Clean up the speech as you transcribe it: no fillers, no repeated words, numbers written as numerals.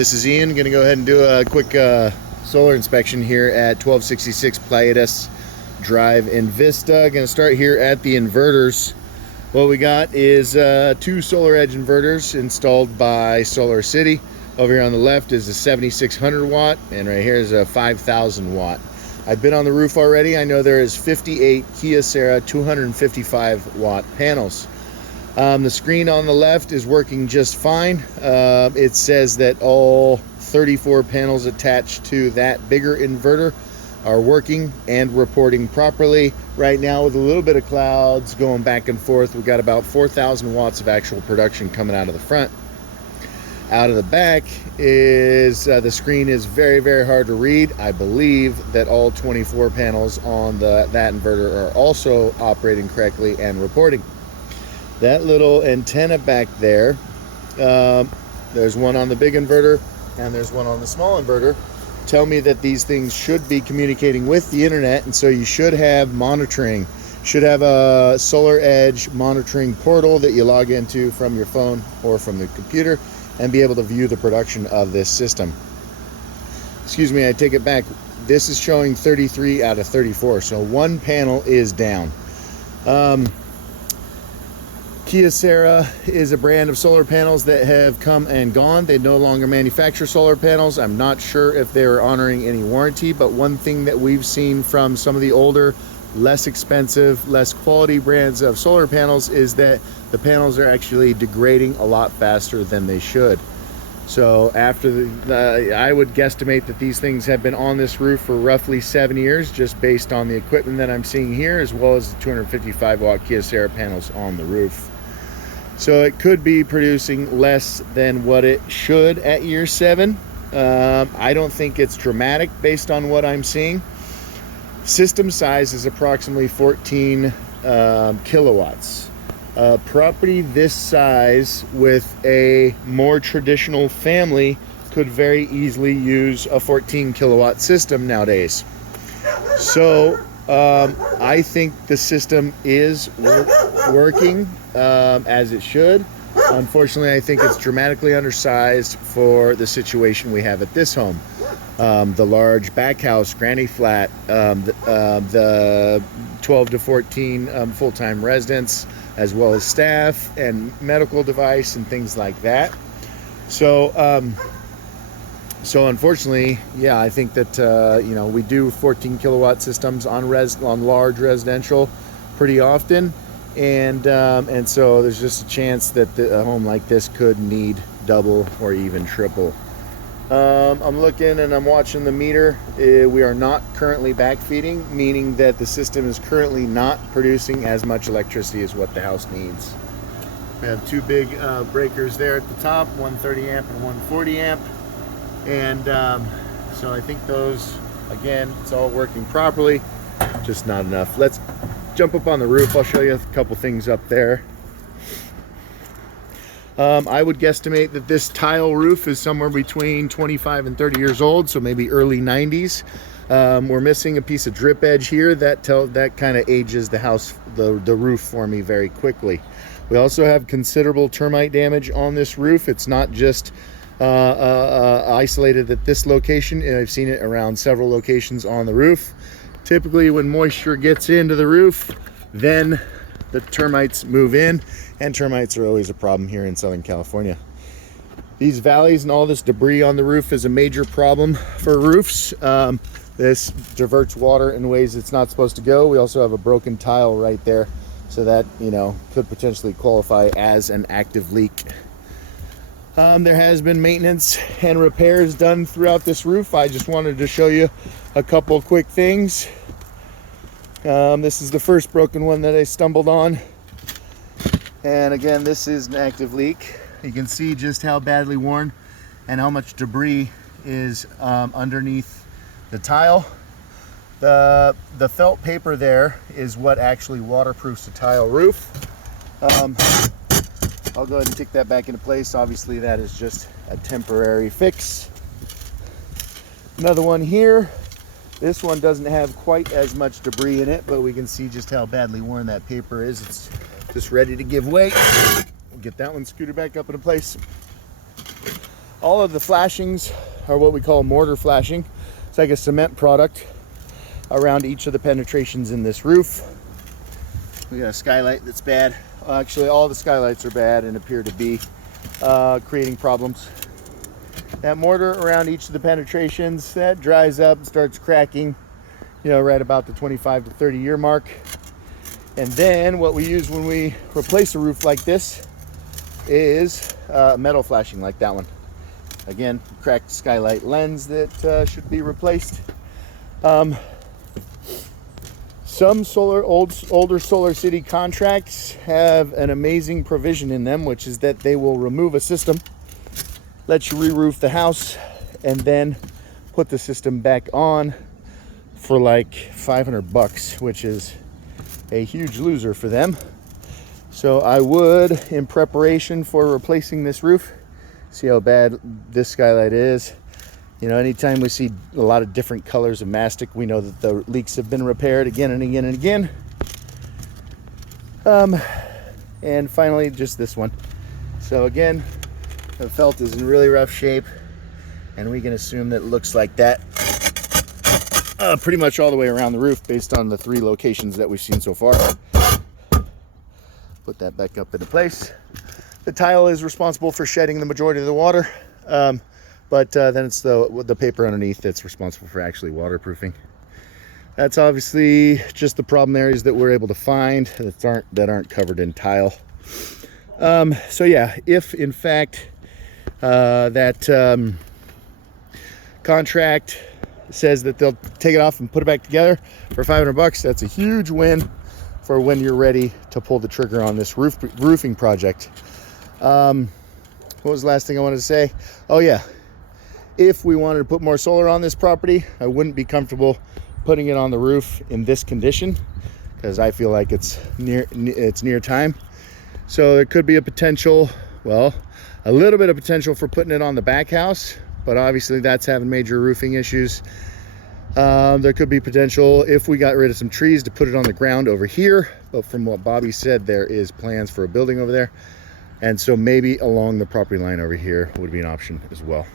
This is Ian. Going to go ahead and do a quick solar inspection here at 1266 Pleidas Drive in Vista. Going to start here at the inverters. What we got is two Solar Edge inverters installed by Solar City. Over here on the left is a 7600 watt, and right here is a 5000 watt. I've been on the roof already. I know there is 58 Kyocera 255 watt panels. The screen on the left is working just fine. It says that all 34 panels attached to that bigger inverter are working and reporting properly. Right now, with a little bit of clouds going back and forth, we've got about 4,000 watts of actual production coming out of the front. Out of the back is the screen is very, very hard to read. I believe that all 24 panels on that inverter are also operating correctly and reporting. That little antenna back there, there's one on the big inverter and there's one on the small inverter, tell me that these things should be communicating with the internet, and so you should have monitoring. Should have a Solar Edge monitoring portal that you log into from your phone or from the computer and be able to view the production of this system. Excuse me, I take it back. This is showing 33 out of 34, so one panel is down. Kyocera is a brand of solar panels that have come and gone. They no longer manufacture solar panels. I'm not sure if they're honoring any warranty, but one thing that we've seen from some of the older, less expensive, less quality brands of solar panels is that the panels are actually degrading a lot faster than they should. So after I would guesstimate that these things have been on this roof for roughly 7 years, just based on the equipment that I'm seeing here, as well as the 255 watt Kyocera panels on the roof. So it could be producing less than what it should at year 7. I don't think it's dramatic based on what I'm seeing. System size is approximately 14 kilowatts. Property this size with a more traditional family could very easily use a 14 kilowatt system nowadays. So I think the system is working as it should. Unfortunately, I think it's dramatically undersized for the situation we have at this home. The large back house, granny flat, the 12 to 14 full-time residents, as well as staff and medical device and things like that. So unfortunately, yeah, I think that we do 14 kilowatt systems on large residential pretty often, and so there's just a chance that a home like this could need double or even triple. I'm looking and I'm watching the meter. We are not currently backfeeding, meaning that the system is currently not producing as much electricity as what the house needs. We have two big breakers there at the top, 130 amp and 140 amp. And so I think those, again, it's all working properly, just not enough. Let's jump up on the roof. I'll show you a couple things up there. I would guesstimate that this tile roof is somewhere between 25 and 30 years old, so maybe early 90s. We're missing a piece of drip edge here. That kind of ages the house, the roof for me very quickly. We also have considerable termite damage on this roof. It's not just isolated at this location, and I've seen it around several locations on the roof. Typically, when moisture gets into the roof, then the termites move in, and termites are always a problem here in Southern California. These valleys and all this debris on the roof is a major problem for roofs. This diverts water in ways it's not supposed to go. We also have a broken tile right there, so that, could potentially qualify as an active leak. There has been maintenance and repairs done throughout this roof. I just wanted to show you a couple of quick things. This is the first broken one that I stumbled on. And again, this is an active leak. You can see just how badly worn and how much debris is underneath the tile. The felt paper there is what actually waterproofs the tile roof. I'll go ahead and take that back into place. Obviously, that is just a temporary fix. Another one here. This one doesn't have quite as much debris in it, but we can see just how badly worn that paper is. It's just ready to give way. We'll get that one scooted back up into place. All of the flashings are what we call mortar flashing. It's like a cement product around each of the penetrations in this roof. We got a skylight that's bad. Actually, all the skylights are bad and appear to be creating problems. That mortar around each of the penetrations, that dries up and starts cracking, you know, right about the 25 to 30 year mark. And then what we use when we replace a roof like this is metal flashing like that one. Again, cracked skylight lens that should be replaced. Some older Solar City contracts have an amazing provision in them, which is that they will remove a system, let you re-roof the house, and then put the system back on for like $500, which is a huge loser for them. So I would, in preparation for replacing this roof, see how bad this skylight is. You know, anytime we see a lot of different colors of mastic, we know that the leaks have been repaired again and again and again. And finally, just this one. So again, the felt is in really rough shape, and we can assume that it looks like that pretty much all the way around the roof based on the 3 locations that we've seen so far. Put that back up into place. The tile is responsible for shedding the majority of the water, but then it's the paper underneath that's responsible for actually waterproofing. That's obviously just the problem areas that we're able to find that aren't covered in tile. So yeah, if in fact that contract says that they'll take it off and put it back together for $500, that's a huge win for when you're ready to pull the trigger on this roofing project. What was the last thing I wanted to say? Oh yeah, if we wanted to put more solar on this property, I wouldn't be comfortable putting it on the roof in this condition, because I feel like it's near time. So there could be a potential, well, a little bit of potential for putting it on the back house, but obviously that's having major roofing issues. There could be potential if we got rid of some trees to put it on the ground over here, but from what Bobby said, there is plans for a building over there, and so maybe along the property line over here would be an option as well.